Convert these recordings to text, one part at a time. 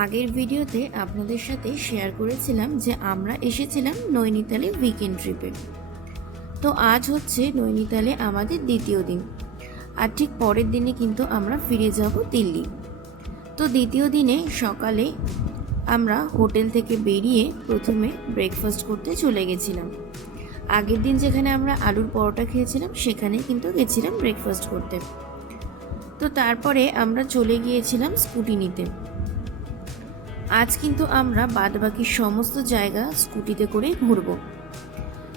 আগের ভিডিওতে আপনাদের সাথে শেয়ার করেছিলাম যে আমরা এসেছিলাম নৈনিতালে উইকেন্ড ট্রিপে। তো আজ হচ্ছে নৈনিতালে আমাদের দ্বিতীয় দিন, আর ঠিক পরের দিনে কিন্তু আমরা ফিরে যাব দিল্লি। তো দ্বিতীয় দিনে সকালে আমরা হোটেল থেকে বেরিয়ে প্রথমে ব্রেকফাস্ট করতে চলে গেছিলাম। আগের দিন যেখানে আমরা আলুর পরোটা খেয়েছিলাম সেখানে কিন্তু গেছিলাম ব্রেকফাস্ট করতে। তো তারপরে আমরা চলে গিয়েছিলাম স্কুটি নিতে। আজ কিন্তু আমরা বাদবাকি সমস্ত জায়গা স্কুটিতে করেই ঘুরবো।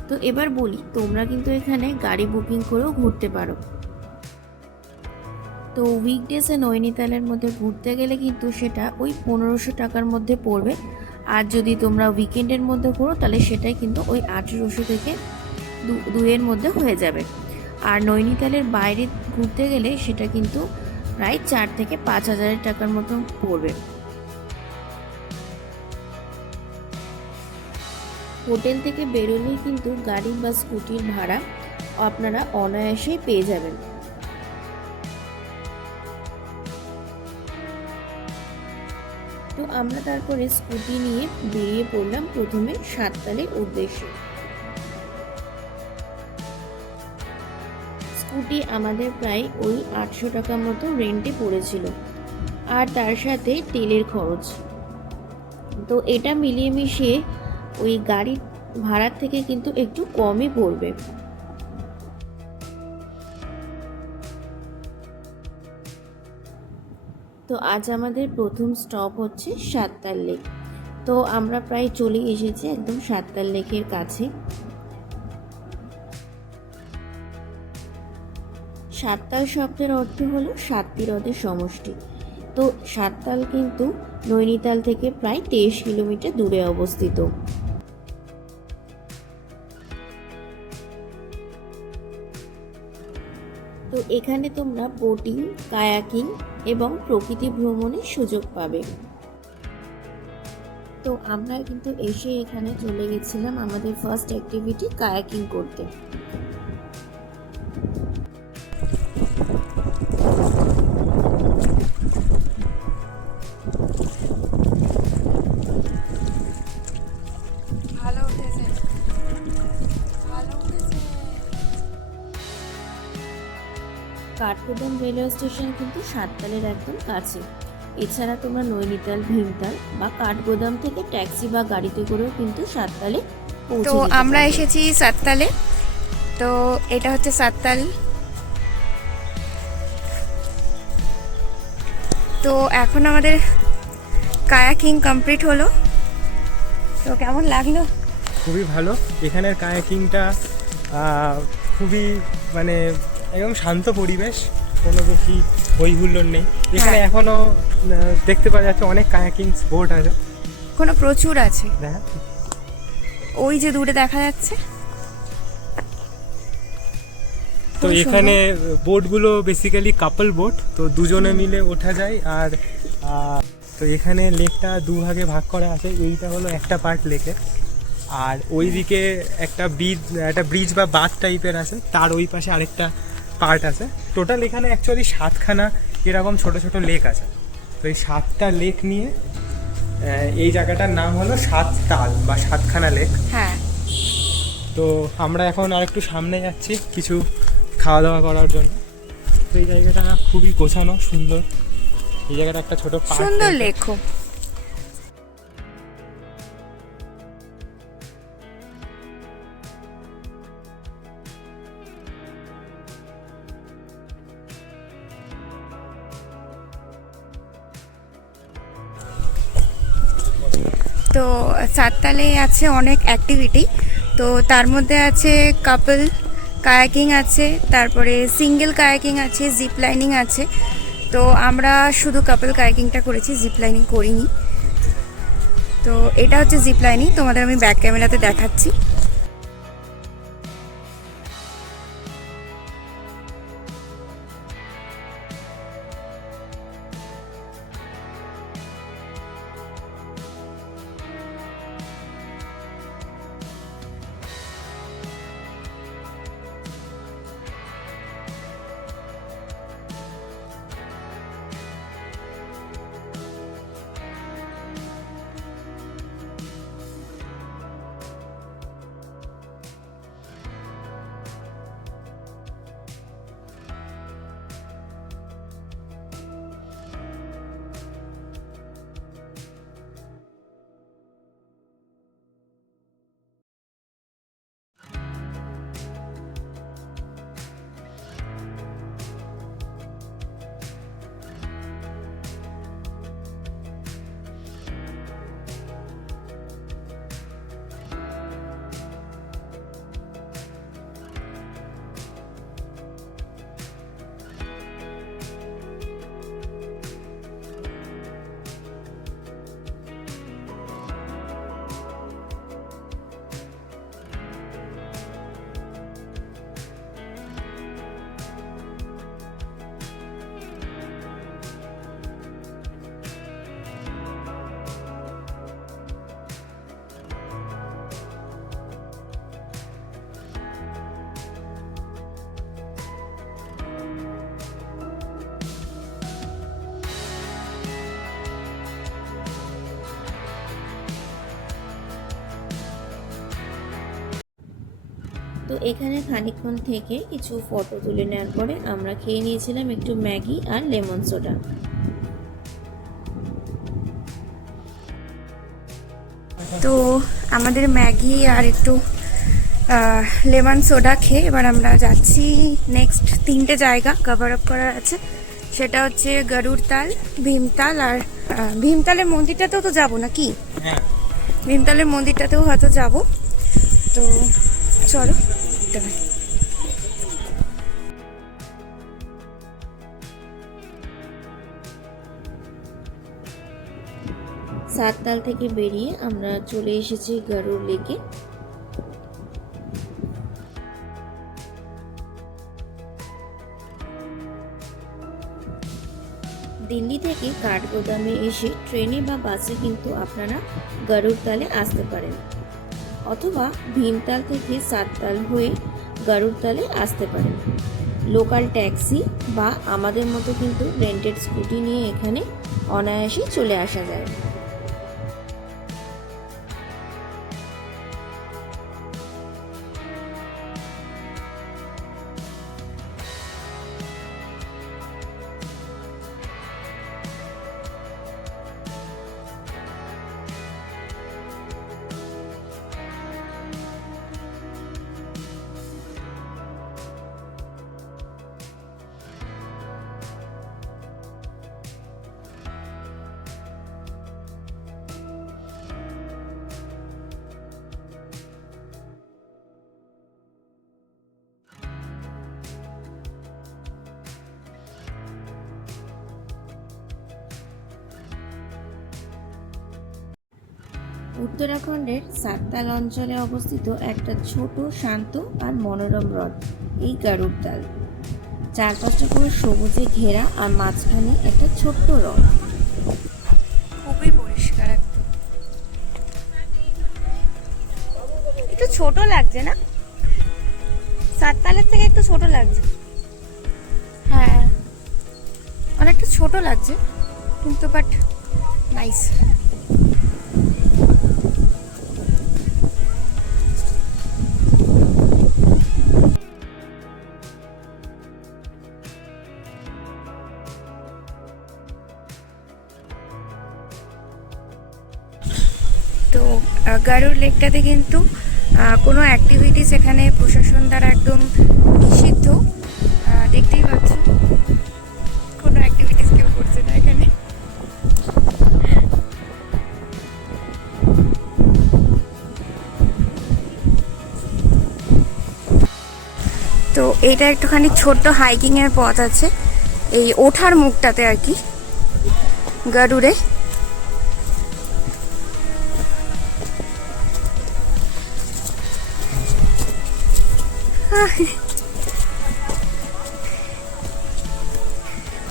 তো এবার বলি, তোমরা কিন্তু এখানে গাড়ি বুকিং করেও ঘুরতে পারো। তো উইকডেজে নৈনিতালের মধ্যে ঘুরতে গেলে কিন্তু সেটা ওই 1500 টাকার মধ্যে পড়বে, আর যদি তোমরা উইকেন্ডের মধ্যে ঘোরো তাহলে সেটাই কিন্তু ওই 1800 থেকে 2-এর মধ্যে হয়ে যাবে। আর নৈনিতালের বাইরে ঘুরতে গেলে সেটা কিন্তু প্রায় 4 থেকে 5 হাজার টাকার মতো পড়বে। হোটেল থেকে বেরোলেই কিন্তু গাড়ি বা স্কুটির ভাড়া আপনারা অনায়াসেই পেয়ে যাবেন। তো আমরা তারপরে স্কুটি নিয়ে বেরিয়ে পড়লাম প্রথমে সাততালের উদ্দেশ্যে। স্কুটি আমাদের প্রায় ওই 800 টাকা মতো রেন্টে পড়েছিল, আর তার সাথে তেলের খরচ। তো এটা মিলিয়ে মিশিয়ে ওই গাড়ির ভাড়ার থেকে কিন্তু একটু কমই পড়বে। তো আজ আমাদের প্রথম স্টপ হচ্ছে সাততাল লেক। তো আমরা প্রায় চলে এসেছি একদম সাততাল লেকের কাছে। সাততাল শব্দের অর্থ হলো সাতটি হ্রদের সমষ্টি। তো সাততাল কিন্তু নৈনিতাল থেকে প্রায় 23 কিলোমিটার দূরে অবস্থিত। তো এখানে তোমরা বোটিং, কায়াকিং এবং প্রকৃতি ভ্রমণের সুযোগ পাবে। তো আমরা কিন্তু এসে এখানে চলে গেছিলাম আমাদের ফার্স্ট অ্যাক্টিভিটি কায়াকিং করতে। কাঠগোদাম রেলওয়ে স্টেশন কিন্তু সাততালের একদম কাছে। এছাড়া তোমরা নৈনিতাল, ভীমতাল বা কাঠগোদাম থেকে ট্যাক্সি বা গাড়িতে করেও কিন্তু সাততালে পৌঁছে তো যেতে আমরা পারবে। এসেছি সাততালে। তো এটা হচ্ছে সাততাল। তো এখন আমাদের কায়াকিং কমপ্লিট হলো। তো কেমন লাগলো? খুবই ভালো। এখানের কায়াকিংটা খুবই মানে একদম শান্ত পরিবেশ, কোনো বেশি হই হুল্লোড় নেই এখানে। এখনও দেখতে পাওয়া যাচ্ছে অনেক কায়াকিং বোট আছে, এখনো প্রচুর আছে। হ্যাঁ ওই যে দূরে দেখা যাচ্ছে। তো এখানে বোটগুলো বেসিক্যালি কাপল বোট, তো দুজনে মিলে ওঠা যায়। আর তো এখানে লেকটা দুভাগে ভাগ করা আছে। এইটা হলো একটা পার্ট লেকে, আর ওই দিকে একটা ব্রিজ বা বাঁধ টাইপের আছে, তার ওই পাশে আরেকটা পার্ট আছে। টোটাল এখানে অ্যাকচুয়ালি 7খানা এরকম ছোট ছোট লেক আছে। তো এই 7টা লেক নিয়ে এই জায়গাটার নাম হলো সাততাল বা 7খানা লেক। হ্যাঁ। তো আমরা এখন আর একটু সামনে যাচ্ছি কিছু খাওয়া দাওয়া করার জন্য। তো এই জায়গাটা খুবই গোছানো, সুন্দর। এই জায়গাটা একটা ছোট সুন্দর লেক। তো সাততালে আছে অনেক অ্যাক্টিভিটি। তো তার মধ্যে আছে কাপল কায়াকিং আছে, তারপরে সিঙ্গেল কায়াকিং আছে, জিপ লাইনিং আছে। তো আমরা শুধু কাপল কায়াকিংটা করেছি, জিপ লাইনিং করিনি। তো এটা হচ্ছে জিপ লাইনিং, তোমাদের আমি ব্যাক ক্যামেরাতে দেখাচ্ছি। তো এখানে খানিকক্ষণ থেকে কিছু ফটো তুলে নেওয়ার পরে আমরা খেয়ে নিয়েছিলাম একটু ম্যাগি আর লেমন সোডা। তো আমাদের ম্যাগি আর একটু লেমন সোডা খেয়ে এবার আমরা যাচ্ছি নেক্সট 3টে জায়গা কভার আপ করার আছে। সেটা হচ্ছে গরুড়তাল, ভীমতাল আর ভীমতালের মন্দিরটাতেও তো যাবো নাকি? ভীমতালের মন্দিরটাতেও হয়তো যাব। তো চলো দেখতে পাই। সাততাল থেকে বেরিয়ে আমরা চলে এসেছি গরুড় লেকে। দিল্লি থেকে কাঠগোদামে এসে ট্রেনে বা বাসে কিন্তু আপনারা গরুড়তালে আসতে পারেন, অথবা ভীমতাল থেকে সাততাল হয়ে গরুড়তালে আসতে পারেন। লোকাল ট্যাক্সি বা আমাদের মতো কিন্তু রেন্টেড স্কুটি নিয়ে এখানে অনায়াসে চলে আসা যায়। উত্তরাখণ্ডের সাততাল অঞ্চলে অবস্থিত একটা ছোট শান্ত আর মনোরম হ্রদ এই গরুড়তাল। চারপাশটা পুরো সবুজে ঘেরা আর মাঝখানে একটা ছোট্ট হ্রদ। খুবই পরিষ্কার একদম। একটু ছোট লাগছে না? সাততালের থেকে একটু ছোট লাগছে। হ্যাঁ, অনেকটা ছোট লাগছে কিন্তু বাট নাইস। তো গরুড় লেকটাতে কিন্তু কোনো অ্যাক্টিভিটিস এখানে প্রশাসন দ্বারা একদম নিষিদ্ধ। দেখতেই পাচ্ছ কোনো অ্যাক্টিভিটিস কেউ করছে না এখানে। তো এটা একটুখানি ছোট্ট হাইকিংয়ের পথ আছে এই ওঠার মুখটাতে আর কি গরুড়ে।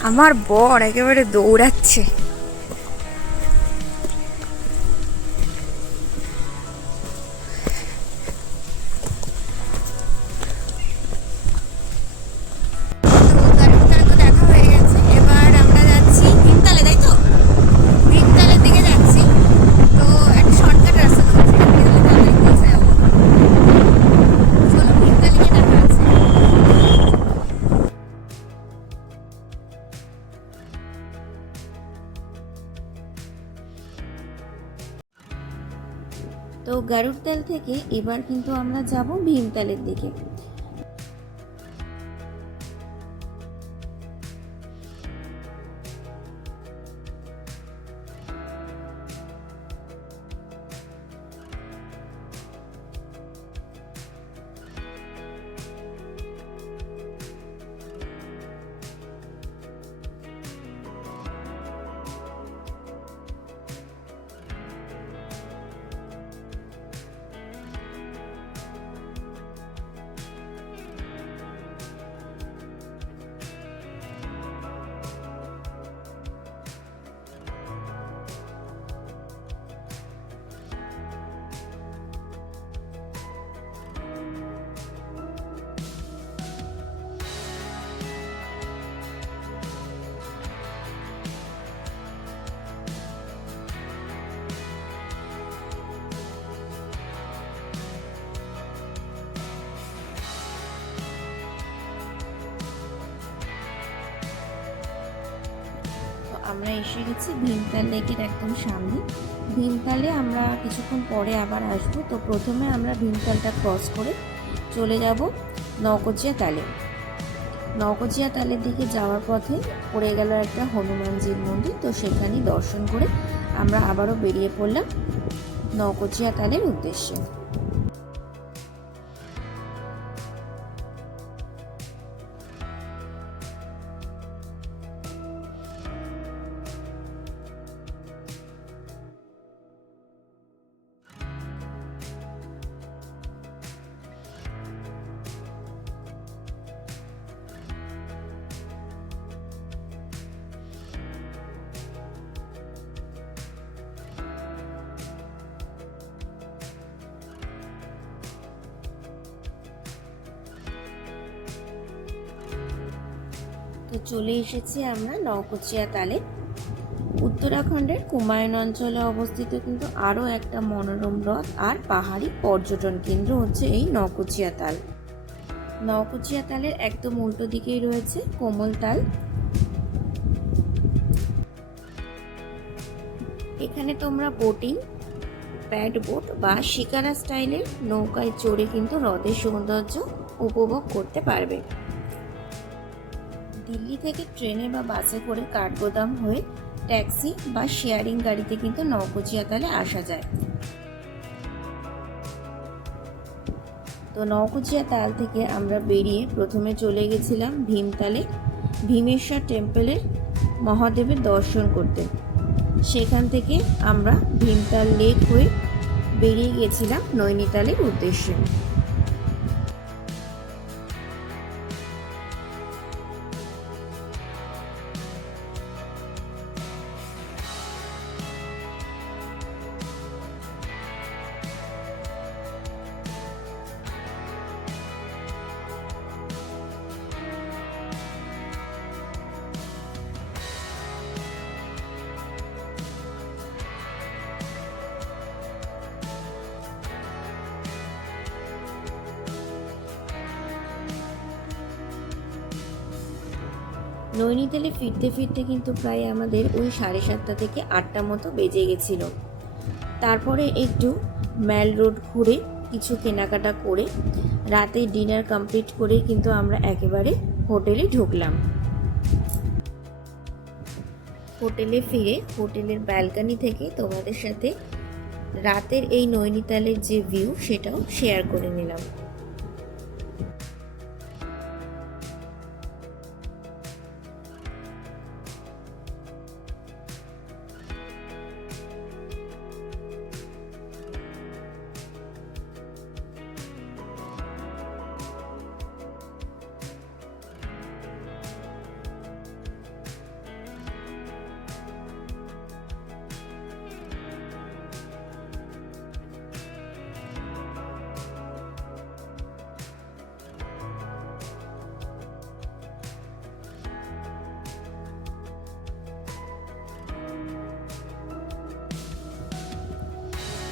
আমার বর একেবারে দৌড়াচ্ছে। দেখা হয়ে গেছে, এবার আমরা যাচ্ছি ভীমতালে, তাই তো? ভীমতালের দিকে যাচ্ছি। তো একটা শর্টকাট রাস্তা ধরছি, পৌঁছে যাবো। চলো ভীমতালে গিয়ে দেখা আছে। তো গরুড়তাল থেকে এবার কিন্তু আমরা যাব ভীমতালের দিকে। আমরা এসে গেছি ভীমতাল লেকের একদম সামনে। ভীমতালে আমরা কিছুক্ষণ পরে আবার আসবো। তো প্রথমে আমরা ভীমতালটা ক্রস করে চলে যাব নওকচিয়া তালে। নওকচিয়া তালের দিকে যাওয়ার পথে পড়ে গেল একটা হনুমানজির মন্দির। তো সেখানে দর্শন করে আমরা আবারও বেরিয়ে পড়লাম নওকচিয়া তালের উদ্দেশ্যে। তো চলে এসেছি আমরা নওকচিয়া তালে। উত্তরাখণ্ডের কুমায়ুন অঞ্চলে অবস্থিত কিন্তু আরও একটা মনোরম হ্রদ আর পাহাড়ি পর্যটন কেন্দ্র হচ্ছে এই নওকচিয়া তাল। নওকচিয়া তালের একদম উল্টো দিকেই রয়েছে কোমলতাল। এখানে তোমরা বোটিং, প্যাড বোট বা শিকারা স্টাইলের নৌকায় চড়ে কিন্তু হ্রদের সৌন্দর্য উপভোগ করতে পারবে। দিল্লি থেকে ট্রেনে বা বাসে করে কাঠগোদাম হয়ে ট্যাক্সি বা শেয়ারিং গাড়িতে কিন্তু নওকচিয়া তালে আসা যায়। তো নওকচিয়া তাল থেকে আমরা বেরিয়ে প্রথমে চলে গেছিলাম ভীমতালে ভীমেশ্বর টেম্পলের মহাদেবের দর্শন করতে। সেখান থেকে আমরা ভীমতাল লেক হয়ে বেরিয়ে গেছিলাম নৈনিতালের উদ্দেশ্যে। নৈনিতালে ফিরতে ফিরতে কিন্তু প্রায় আমাদের ওই 7:30 থেকে 8টা মতো বেজে গেছিল। তারপরে একটু ম্যাল রোড ঘুরে কিছু কেনাকাটা করে রাতে ডিনার কমপ্লিট করে কিন্তু আমরা একেবারে হোটেলে ঢুকলাম। হোটেলে ফিরে হোটেলের ব্যালকনি থেকে তোমাদের সাথে রাতের এই নৈনিতালের যে ভিউ সেটাও শেয়ার করে নিলাম।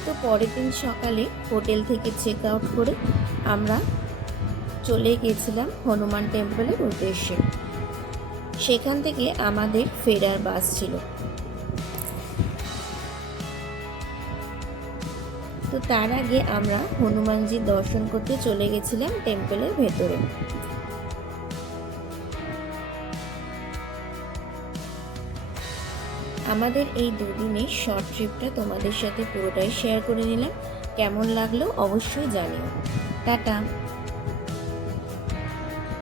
তো পরের দিন সকালে হোটেল থেকে চেক আউট করে আমরা চলে গেছিলাম হনুমান টেম্পলের উদ্দেশ্যে। সেখান থেকে আমাদের ফেরার বাস ছিল। তো তার আগে আমরা হনুমানজির দর্শন করতে চলে গেছিলাম টেম্পলের ভেতরে। আমাদের এই দুদিনের শর্ট ট্রিপটা তোমাদের সাথে পুরোটাই শেয়ার করে নিলাম। কেমন লাগলো অবশ্যই জানিও। টাটা।